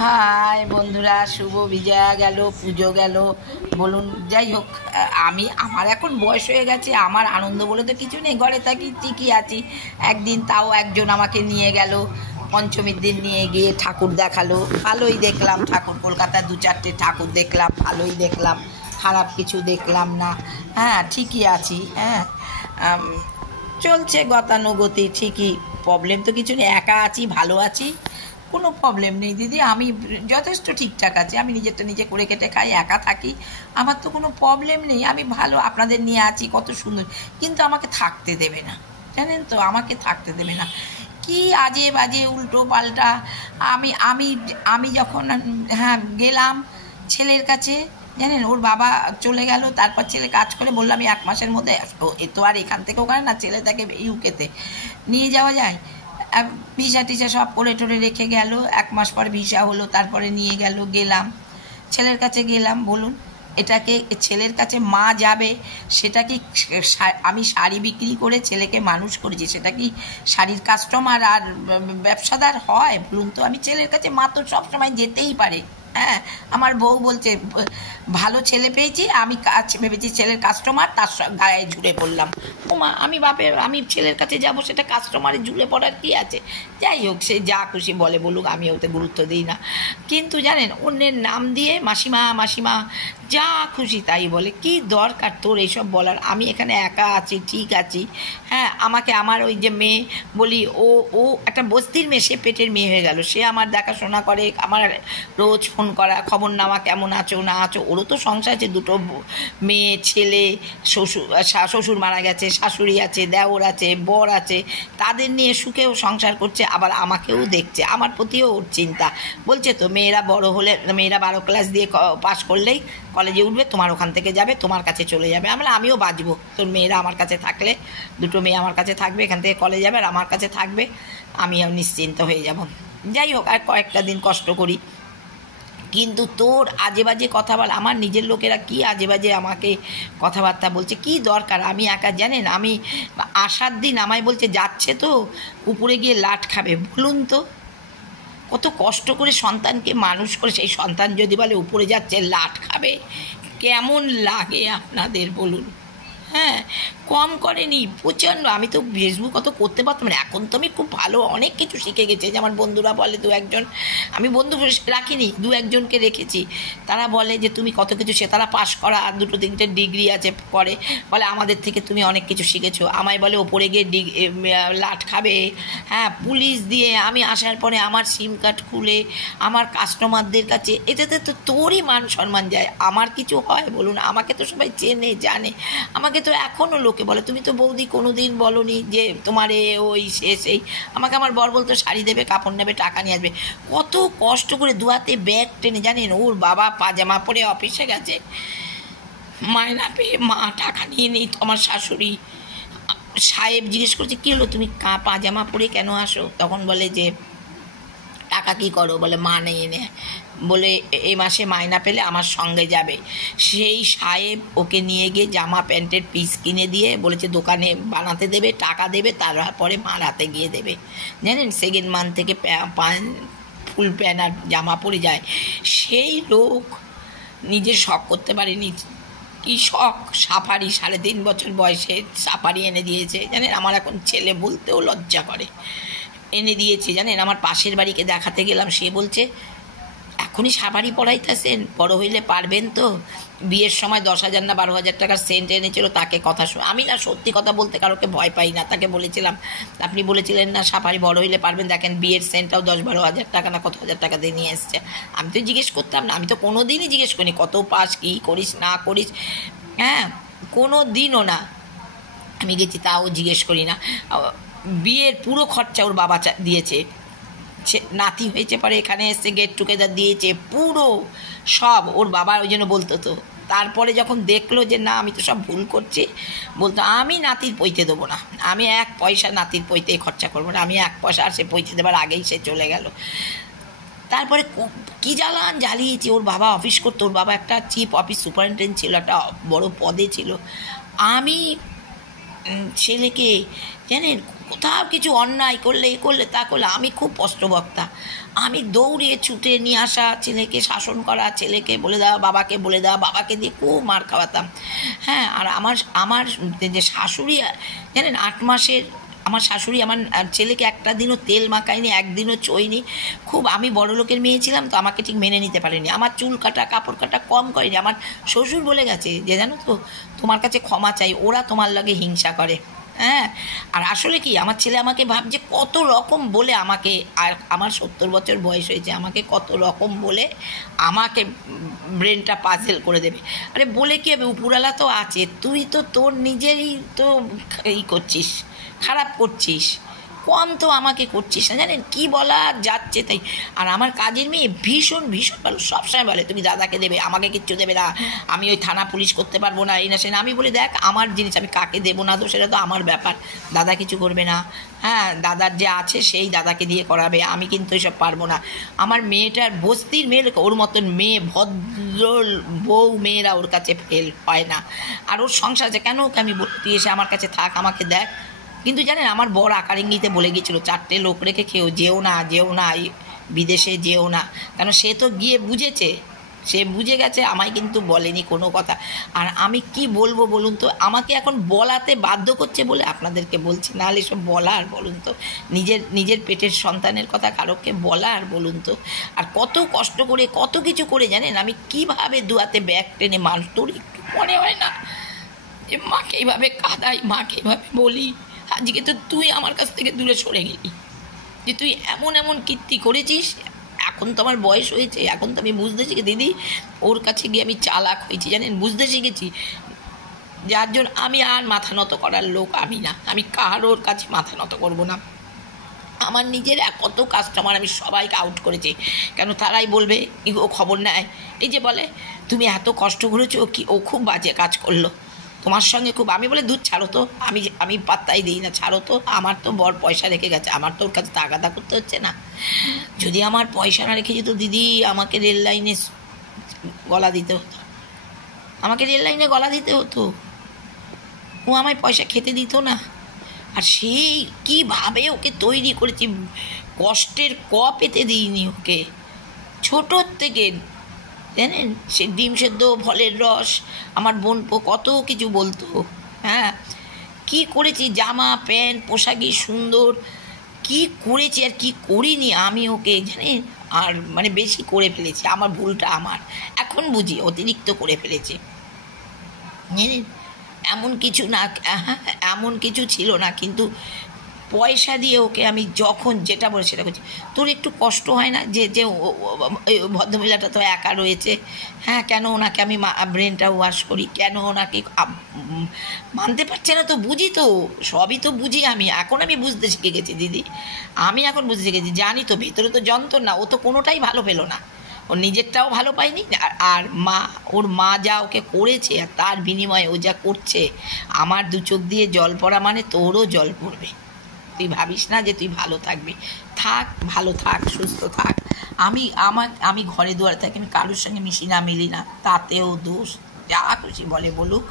High বন্ধুরা, শুভ বিজয়া গেল, পুজো গেল, বলুন। যাই হোক, আমার এখন বয়স হয়ে গেছে, আমার আনন্দ বলে তো কিছু নেই। ঘরে থাকি, ঠিকই আছি। একদিন তাও একজন আমাকে নিয়ে গেল, পঞ্চমীর দিন নিয়ে গিয়ে ঠাকুর দেখালো, ভালোই দেখলাম ঠাকুর। কলকাতায় 2-4টে ঠাকুর দেখলাম, ভালোই দেখলাম, খারাপ কিছু দেখলাম না। হ্যাঁ, ঠিকই আছি। হ্যাঁ, চলছে গতানুগতি, ঠিকই। প্রবলেম তো কিছু নেই, একা আছি, ভালো আছি, কোনো প্রবলেম নেই দিদি। আমি যথেষ্ট ঠিকঠাক আছি, আমি নিজেরটা নিজে করে কেটে খাই, একা থাকি, আমার তো কোনো প্রবলেম নেই। আমি ভালো, আপনাদের নিয়ে আছি, কত সুন্দর। কিন্তু আমাকে থাকতে দেবে না, জানেন তো, আমাকে থাকতে দেবে না। কি আজে বাজে উল্টো পাল্টা। আমি আমি আমি যখন গেলাম ছেলের কাছে, জানেন, ওর বাবা চলে গেল, তারপর ছেলে কাজ করে, বললাম আমি 1 মাসের মধ্যে, এ তো আর এখান থেকে ওখানে না, ছেলে তাকে ইউকেতে নিয়ে যাওয়া যায়। ভিসা টিসা সব করে টোরে রেখে গেল, 1 মাস পর ভিসা হলো, তারপরে নিয়ে গেলাম ছেলের কাছে। গেলাম, বলুন, এটাকে ছেলের কাছে মা যাবে, সেটা কি? আমি শাড়ি বিক্রি করে ছেলেকে মানুষ করেছি, সেটা কি শাড়ির কাস্টমার আর ব্যবসাদার হয়? বলুন তো। আমি ছেলের কাছে মা তো সবসময় যেতেই পারে। হ্যাঁ, আমার বউ বলছে ভালো ছেলে পেয়েছি, আমি ভেবেছি ছেলের কাস্টমার, তার গায়ে ঝুলে পড়লাম। ওমা, আমি ছেলের কাছে যাব, সেটা কাস্টমারে ঝুলে পড়ার কি আছে? যাই হোক, সে যা খুশি বলে বলুক, আমি ওতে গুরুত্ব দিই না। কিন্তু জানেন, অন্যের নাম দিয়ে মাসিমা মাসিমা যা খুশি তাই বলে। কি দরকার তোর এইসব বলার? আমি এখানে একা আছি, ঠিক আছি। হ্যাঁ, আমাকে আমার ওই যে মেয়ে বলি, ও ও একটা বস্তির মেয়ে, সে পেটের মেয়ে হয়ে গেল, সে আমার দেখাশোনা করে, আমার রোজ ফোন করা, খবর নেওয়া, কেমন আছো না আছো। ওরও তো সংসার আছে, 2টো মেয়ে, ছেলে, শ্বশুর মারা গেছে, শাশুড়ি আছে, দেওর আছে, বর আছে, তাদের নিয়ে সুখেও সংসার করছে, আবার আমাকেও দেখছে, আমার প্রতিও ওর চিন্তা। বলছে তো মেয়েরা বড় হলে, মেয়েরা 12 ক্লাস দিয়ে পাস করলেই কলেজে উঠবে, তোমার ওখান থেকে যাবে, তোমার কাছে চলে যাবে। আমিও বাঁচবো, তোর মেয়েরা আমার কাছে থাকলে, 2টো মেয়ে আমার কাছে থাকবে, এখান থেকে কলেজে যাবে আর আমার কাছে থাকবে, আমিও নিশ্চিন্ত হয়ে যাব। যাই হোক, আর কয়েকটা দিন কষ্ট করি। কিন্তু তোর আজে বাজে কথা বল, আমার নিজের লোকেরা কি আজে বাজে আমাকে কথাবার্তা বলছে, কি দরকার? আমি একা, জানেন, আমি আসার দিন আমায় বলছে যাচ্ছে তো উপরে গিয়ে লাট খাবে। বলুন তো, কত কষ্ট করে সন্তানকে মানুষ করে, সেই সন্তান যদি বলে উপরে যাচ্ছে লাট খাবে, কেমন লাগে আপনাদের বলুন? হ্যাঁ, কম করেনি, প্রচণ্ড। আমি তো ফেসবুক অত করতে পারতাম না, এখন তো আমি খুব ভালো অনেক কিছু শিখে গেছি। যে আমার বন্ধুরা বলে, 2-1জন, আমি বন্ধু রাখিনি, 2-1জনকে রেখেছি, তারা বলে যে তুমি কত কিছু, সে তারা পাশ করা আর 2-3টে ডিগ্রি আছে, পরে বলে আমাদের থেকে তুমি অনেক কিছু শিখেছো। আমায় বলে ওপরে গিয়ে লাট খাবে। হ্যাঁ, পুলিশ দিয়ে আমি আসার পরে আমার সিম কার্ড খুলে আমার কাস্টমারদের কাছে, এটাতে তো তোরই মান সম্মান যায়, আমার কিছু হয় বলুন? আমাকে তো সবাই চেনে জানে, আমাকে তো এখনও লোকে বলে তুমি তো বৌদি কোনো দিন বলনি যে তোমার ওই সেই। আমাকে আমার বর বলতো শাড়ি দেবে, কাপড় নেবে, টাকা নিয়ে আসবে। কত কষ্ট করে 2 হাতে ব্যাগ টেনে, জানেন, ওর বাবা পাজামা পরে অফিসে গেছে, মায়না পেয়ে মা টাকা নিয়ে নেই, আমার শাশুড়ি সাহেব জিজ্ঞেস করছে কী হলো, তুমি পাজামা পরে কেন আসো? তখন বলে যে টাকা কী করো? বলে মা নেই এনে, বলে এই মাসে মাইনা পেলে আমার সঙ্গে যাবে। সেই সাহেব ওকে নিয়ে গিয়ে জামা প্যান্টের পিস কিনে দিয়ে বলেছে দোকানে বানাতে দেবে, টাকা দেবে, তারপরে মার হাতে গিয়ে দেবে। জানেন, 2nd মান্থ থেকে ফুল প্যান্ট আর জামা পরে যায়। সেই লোক নিজে শখ করতে পারেনি, কি শখ, সাফারি, 3.5 বছর বয়সে সাফারি এনে দিয়েছে। জানেন, আমার এখন ছেলে বলতেও লজ্জা করে, এনে দিয়েছে। জানেন, আমার পাশের বাড়িকে দেখাতে গেলাম, সে বলছে এখনই সাফারি পড়াইতেছেন, বড় হইলে পারবেন তো? বিয়ের সময় 10,000 না 12,000 টাকার সেন্ট এনেছিল, তাকে কথা শুনে আমি না সত্যি কথা বলতে কারোকে ভয় পাই না। তাকে বলেছিলাম, আপনি বলেছিলেন না সাফারি বড় হইলে পারবেন, দেখেন বিয়ের সেন্টটাও 10-12 হাজার টাকা না কত হাজার টাকা দিয়ে নিয়ে এসছে। আমি তো জিজ্ঞেস করতাম না, আমি তো কোনো দিনই জিজ্ঞেস করিনি কত পাস, কী করিস না করিস। হ্যাঁ, কোনো দিনও না আমি গেছি, তাও জিজ্ঞেস করি না। বিয়ের পুরো খরচা ওর বাবা দিয়েছে, নাতি হয়েছে পরে এখানে এসে গেট টুগেদার দিয়েছে, পুরো সব ওর বাবা। ওই জন্য বলতো তো, তারপরে যখন দেখলো যে না আমি তো সব ভুল করছি, বলতো আমি নাতির পৈতে দেবো না, আমি 1 পয়সা নাতির পৈতে খরচা করবো না, আমি 1 পয়সা, আর সে পৈতে দেবার আগেই সে চলে গেল। তারপরে কি জ্বালিয়েছে। ওর বাবা অফিস করতো, ওর বাবা একটা চিফ অফিস সুপারিনটেন্ডেন্ট ছিল, একটা বড় পদে ছিল। আমি ছেলেকে, জানেন, কোথাও কিছু অন্যায় করলে এ করলে তা করলে আমি খুব স্পষ্টবক্তা। আমি দৌড়িয়ে ছুটে নিয়ে আসা, ছেলেকে শাসন করা, ছেলেকে বলে দেওয়া, বাবাকে বলে দেওয়া, বাবাকে দিয়ে খুব মার খাওয়াতাম। হ্যাঁ, আর আমার আমার যে শাশুড়ি জানেন 8 মাসের আমার শাশুড়ি আমার ছেলেকে একটা দিনও তেল মাখায়নি, একদিনও চোয়নি। খুব আমি বড়লোকের মেয়ে ছিলাম তো আমাকে ঠিক মেনে নিতে পারেনি। আমার চুল কাটা কাপড় কাটা কম করেনি। আমার শ্বশুর বলে গেছে যে জানো তো তোমার কাছে ক্ষমা চাই, ওরা তোমার লাগে হিংসা করে। হ্যাঁ, আর আসলে কি আমার ছেলে আমাকে ভাবছে কত রকম বলে আমাকে, আর আমার 70 বছর বয়স হয়েছে, আমাকে কত রকম বলে আমাকে ব্রেনটা পাজেল করে দেবে। আরে বলে কি হবে, উপরালা তো আছে, তুই তো তোর নিজেরই তো করছিস, খারাপ করছিস, কম তো আমাকে করছিস না। জানেন কি বলা যাচ্ছে তাই। আর আমার কাজের মেয়ে ভীষণ ভীষণ ভালো, সবসময় বলে তুমি দাদাকে দেবে, আমাকে কিচ্ছু দেবে না, আমি ওই থানা পুলিশ করতে পারবো না, এই না সে না। আমি বলি দেখ আমার জিনিস আমি কাকে দেবো না তো সেটা তো আমার ব্যাপার, দাদা কিছু করবে না। হ্যাঁ, দাদার যে আছে সেই দাদাকে দিয়ে করাবে, আমি কিন্তু এসব পারবো না। আমার মেয়েটার বস্তির মেয়ের ওর মতন মেয়ে, ভদ্র বউ মেয়েরা ওর কাছে ফেল হয় না। আর ওর সংসার আছে, কেন ওকে আমি তুই এসে আমার কাছে থাক, আমাকে দেখ। কিন্তু জানেন আমার বর আকার ইঙ্গিতে বলে গিয়েছিল 4টে লোক রেখে যেও না বিদেশে যেও না, কারণ সে তো গিয়ে বুঝেছে, সে বুঝে গেছে, আমায় কিন্তু বলেনি কোনো কথা। আর আমি কি বলবো বলুন তো, আমাকে এখন বলাতে বাধ্য করছে বলে আপনাদেরকে বলছি, নাহলে এসব বলার বলুন তো, নিজের পেটের সন্তানের কথা কারোকে বলার বলুন তো। আর কত কষ্ট করে কত কিছু করে জানেন আমি কিভাবে দুয়াতে ব্যাগ টেনে মানুষ, তোর একটু মনে হয় না যে মাকে এইভাবে কাঁদাই, মাকে এইভাবে বলি। আজকে তো তুই আমার কাছ থেকে দূরে সরে গেলি, যে তুই এমন এমন কীর্তি করেছিস। এখন তো আমার বয়স হয়েছে, এখন তো আমি বুঝতে শিখেছি দিদি, ওর কাছে গিয়ে আমি চালাক হয়েছি জানেন, বুঝতে শিখেছি, যার জন্য আমি আর মাথা নত করার লোক আমি না, আমি কারোর কাছে মাথা নত করব না। আমার নিজের কত কাস্টমার আমি সবাইকে আউট করেছি, কেন তারাই বলবে ও খবর নেয়, এই যে বলে তুমি এত কষ্ট করেছো, ও খুব বাজে কাজ করলো তোমার সঙ্গে খুব। আমি বলে দুধ ছাড়ো তো, আমি পাত্তাই দিই না, ছাড়ো তো, আমার তো বর পয়সা রেখে গেছে, আমার তো ওর কাছে তাগাদা করতে হচ্ছে না। যদি আমার পয়সা না রেখে যেত দিদি, আমাকে রেল লাইনে গলা দিতে হতো, ও আমায় পয়সা খেতে দিত না। আর সেই কীভাবে ওকে তৈরি করেছি, কষ্টের পেতে দিইনি ওকে ছোটোর থেকে জানেন। সে ডিম সেদ্ধ, ফলের রস, আমার বোন কত কিছু বলতো। হ্যাঁ, কি করেছি, জামা প্যান্ট পোশাকই সুন্দর, কি করেছি আর কি করিনি আমি ওকে জানেন। আর মানে বেশি করে ফেলেছি, আমার ভুলটা আমার, এখন বুঝি অতিরিক্ত করে ফেলেছি জানেন। এমন কিছু না, এমন কিছু ছিল না, কিন্তু পয়সা দিয়ে ওকে আমি যখন যেটা বলে সেটা করছি। তোর একটু কষ্ট হয় না যে যে ভদ্রমহিলাটা তো একা রয়েছে, হ্যাঁ, কেন ওনাকে আমি ব্রেনটা ওয়াশ করি, কেন ওনাকে মানতে পারছে না, তো বুঝি তো, সবই তো বুঝি আমি, এখন আমি বুঝতে শিখে গেছি দিদি, আমি এখন বুঝতে শিখেছি, জানি তো ভেতরে তো যন্ত্রণা, ও তো কোনোটাই ভালো পেলো না, ওর নিজেরটাও ভালো পায়নি, আর ওর মা যা ওকে করেছে আর তার বিনিময়ে ও যা করছে, আমার 2 চোখ দিয়ে জল পড়া মানে তোরও জল পড়বে। তুই ভাবিস না যে তুই ভালো থাকবি, থাক, ভালো থাক, সুস্থ থাক। আমি ঘরে দুয়ারে থাকি, আমি কারোর সঙ্গে মিশি না, মিলি না, তাতেও দোষ, যা খুশি বলে বলুক।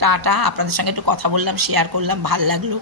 টাটা। আপনাদের সঙ্গে একটু কথা বললাম, শেয়ার করলাম, ভাল লাগলো।